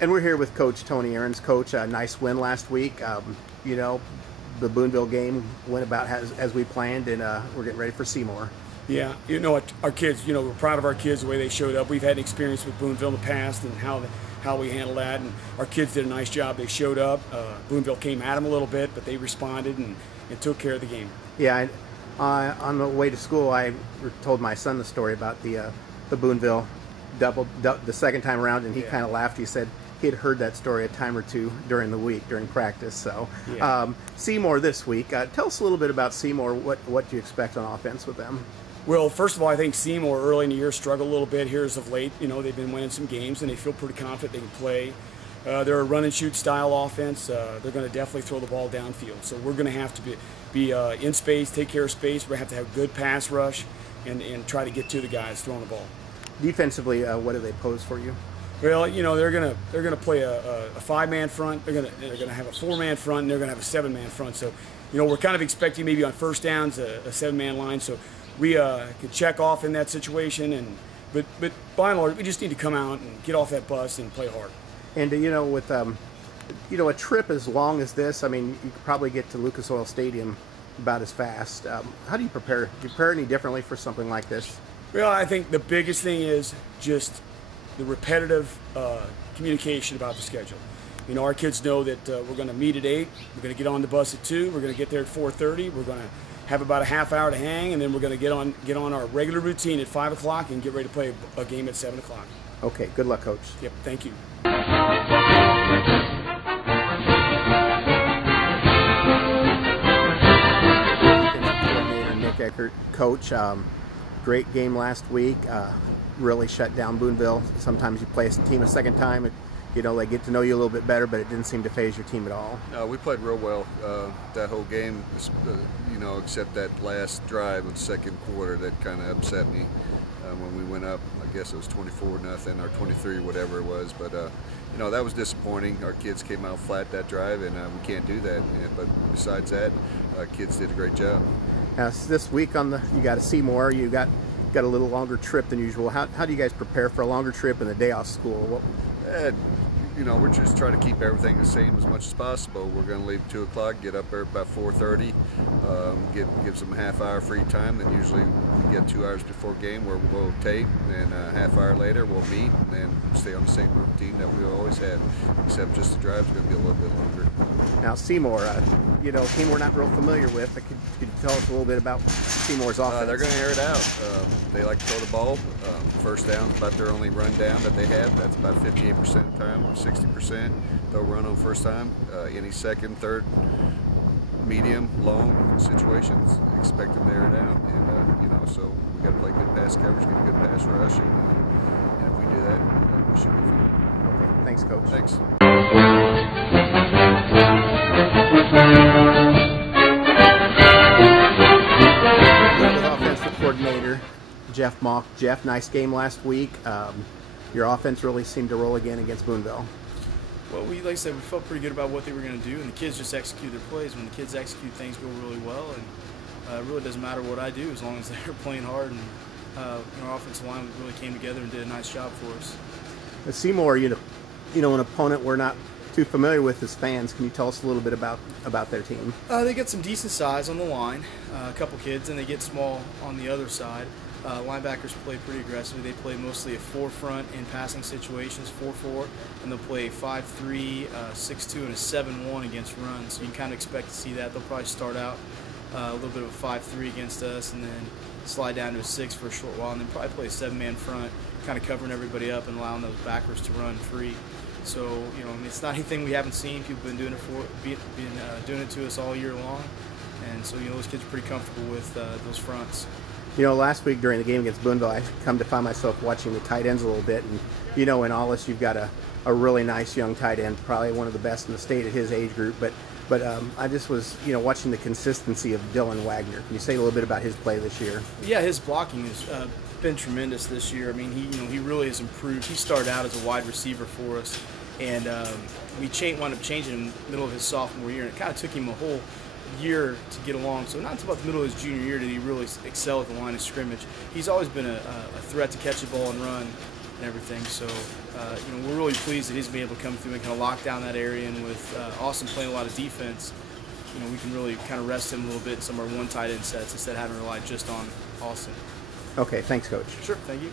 And we're here with Coach Tony Aarons. Coach, a nice win last week. You know, the Boonville game went about as we planned, and we're getting ready for Seymour. Yeah, you know, our kids, you know, we're proud of our kids, the way they showed up. We've had an experience with Boonville in the past and how we handled that, and our kids did a nice job. They showed up. Boonville came at them a little bit, but they responded and took care of the game. Yeah, on the way to school, I told my son the story about the Boonville double the second time around, and he kind of laughed. He said he had heard that story a time or two during the week, during practice. So Seymour this week. Tell us a little bit about Seymour. What do you expect on offense with them? Well, first of all, I think Seymour early in the year struggled a little bit here as of late. You know, they've been winning some games, and they feel pretty confident they can play. They're a run-and-shoot style offense. They're going to definitely throw the ball downfield. So we're going to have to be in space, take care of space. We're going to have good pass rush and try to get to the guys throwing the ball. Defensively, what do they pose for you? Well, you know, they're gonna play a five-man front. They're gonna have a four-man front, and they're gonna have a seven-man front. So, you know, we're kind of expecting maybe on first downs a seven-man line. So we could check off in that situation, but by and large, we just need to come out and get off that bus and play hard. And you know, with you know, a trip as long as this, I mean, you could probably get to Lucas Oil Stadium about as fast. How do you prepare? Do you prepare any differently for something like this? Well, I think the biggest thing is just the repetitive communication about the schedule. You know, our kids know that we're going to meet at 8, we're going to get on the bus at 2, we're going to get there at 4:30, we're going to have about a half hour to hang, and then we're going to get on our regular routine at 5 o'clock and get ready to play a game at 7 o'clock. Okay, good luck, Coach. Yep, thank you. Nick Eckert, Coach. Great game last week. Really shut down Boonville. Sometimes you play a team a second time, you know, they get to know you a little bit better, but it didn't seem to phase your team at all. No, we played real well that whole game, you know, except that last drive in the second quarter that kind of upset me when we went up. I guess it was 24-0 or 23, whatever it was, but you know, that was disappointing. Our kids came out flat that drive, and we can't do that. But besides that, kids did a great job. Now, this week you got to see more. You got a little longer trip than usual. How do you guys prepare for a longer trip and the day off school? You know, we're just trying to keep everything the same as much as possible. We're going to leave 2 o'clock, get up there about 4:30, give some half-hour free time. Then usually we get 2 hours before game where we'll tape, and a half hour later we'll meet, and then stay on the same routine that we always had, except just the drive's going to be a little bit longer. Now, Seymour, you know, a team we're not real familiar with. Could you tell us a little bit about Seymour's offense? They're going to air it out. They like to throw the ball. First down's about their only run down that they have. That's about 58% of the time, 60%. They'll run on first time. Any second, third, medium, long situations, expect them to air it out. And, you know, so we got to play good pass coverage, get a good pass rush, and if we do that, we should be fine. Okay, thanks, Coach. Thanks. With offensive coordinator Jeff Mock. Jeff, nice game last week. Your offense really seemed to roll again against Boonville. Well, like I said, we felt pretty good about what they were going to do, and the kids just execute their plays. When the kids execute, things go really well, and it really doesn't matter what I do as long as they're playing hard. And our offensive line really came together and did a nice job for us. Seymour, you know, an opponent we're not too familiar with as fans. Can you tell us a little bit about their team? They get some decent size on the line, a couple kids, and they get small on the other side. Linebackers play pretty aggressively. They play mostly a 4-front in passing situations, 4-4, and they'll play 5-3, 6-2, and a 7-1 against runs. So you can kind of expect to see that. They'll probably start out a little bit of a 5-3 against us, and then slide down to a 6 for a short while, and then probably play a 7-man front, kind of covering everybody up and allowing those backers to run free. So, you know, it's not anything we haven't seen. People have been doing it doing it to us all year long, and so, you know, those kids are pretty comfortable with those fronts. You know, last week during the game against Boonville, I come to find myself watching the tight ends a little bit, and you know, in Hollis, you've got a really nice young tight end, probably one of the best in the state at his age group. But I just was, you know, watching the consistency of Dylan Wagner. Can you say a little bit about his play this year? Yeah, his blocking has been tremendous this year. I mean, he really has improved. He started out as a wide receiver for us, and we wound up changing him in the middle of his sophomore year, and it kind of took him a whole year to get along. So not until about the middle of his junior year did he really excel at the line of scrimmage. He's always been a threat to catch the ball and run, and everything. So, we're really pleased that he's been able to come through and kind of lock down that area. And with Austin playing a lot of defense, we can really kind of rest him a little bit in some of our one tight end sets instead of having to rely just on Austin. Okay, thanks, Coach. Sure, thank you.